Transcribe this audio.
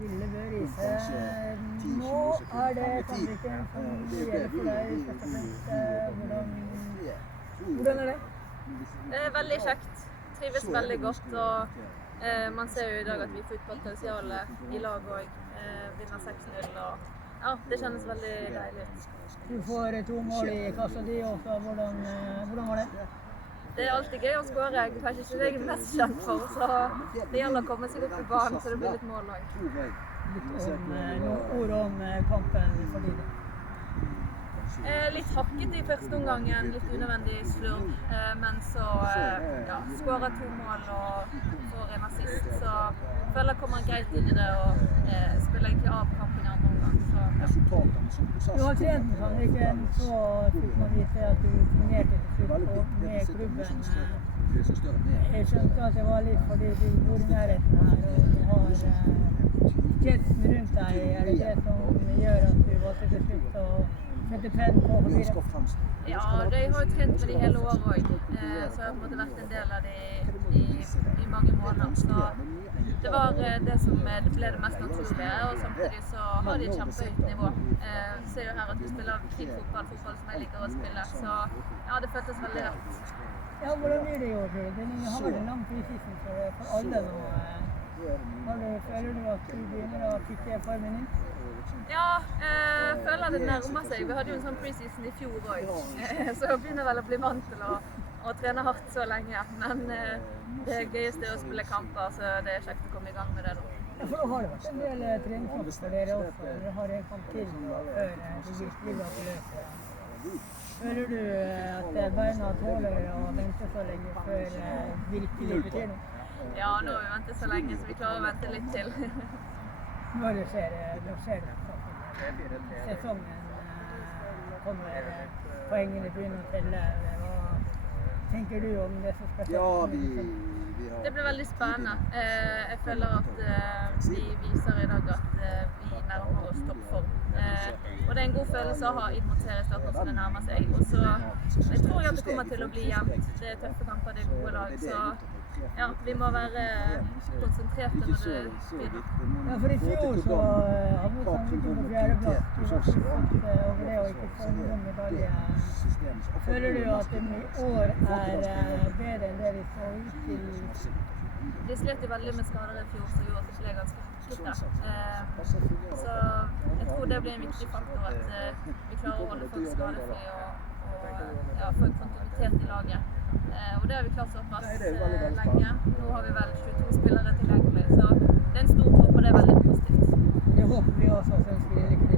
ville vært i seg. Nå det Sandviken som gjelder for deg, først og fremst. Hvordan det? Det veldig kjekt. Trives veldig godt, og man ser jo i dag at vi får ut potensialet i lag og vinner 6-0, og ja, det kjennes veldig deilig ut. Du får 2 mål i kassa di også. Hvordan var det? Det alltid gøy å skåre. Kanskje ikke det jeg er mest kjent for, så det gjelder å komme seg opp i banen, så det blir litt mål også. Noen ord om kampen for din. Litt hakket i første omgangen, litt unødvendig slurv, men så skårer 2 mål og får en assist, så jeg føler jeg kommer greit inn i det og spiller egentlig av kampen i andre omgang. Du har trent med Sandviken, så fikk man vite at du signerte til slutt med klubben. Jeg skjønte at det var litt fordi du bor i nærheten her og du har kretsen rundt deg. Det det som gjør at du valgte til slutt å sette penn på papiret? Ja, jeg har jo trent med de hele året også, så jeg har på en måte vært en del av de i mange måneder. Så det var det som ble det mest naturlige, og samtidig så har de et kjempehøyt nivå. Jeg ser jo her at du spiller fin fotball som jeg liker å spille, så ja, det føltes veldig rett. Ja, hvordan blir det i år, tror du? Det har vært en lang preseason for alle nå. Føler du at du begynner å kikke formen inn? Ja, jeg føler det nærmer seg. Vi hadde jo en sånn preseason i fjor også, så jeg begynner vel å bli vant til å trene hardt så lenge. Men det gøyeste å spille kamper, så det er kjekt å komme i gang med det nå. Ja, for da har det vært en del treningskamper for dere også. Dere har en kamp til før det virkelig går til løpet. Føler du at beina tåler å vente så lenge før virkelig betyr noe? Ja, nå har vi ventet så lenge, så vi klarer å vente litt til. Når skjer det? Sesongen kommer, poengene begynner å telle. Hva tenker du om det som skal skje? Det blir veldig spennende. Jeg føler at vi viser i dag at vi nærmer oss toppform. Og det er en god følelse å ha inn mot seriestarten som det nærmer seg. Og så jeg tror at det kommer til å bli jevnt. Det er tøffe kamper, det er gode lag. Så ja, vi må være konsentrerte når det begynner. Ja, for i fjor så havnet Sandviken på 4.-plass. Du var skuffet over det og ikke få noen medalje. Føler du at det i år bedre enn det vi så ut til? Vi slet jo veldig med skader i fjor, så gjorde at det ble ganske hakket. Så jeg tror det blir en viktig faktor at vi klarer å holde folk skadefri og få en kontinuitet i laget. Og det har vi klart såpass lenge. Nå har vi vel 22 spillere tilgjengelig, så det er en stor håp, og det er veldig positivt. Det håper vi også, så ønsker vi lykke til.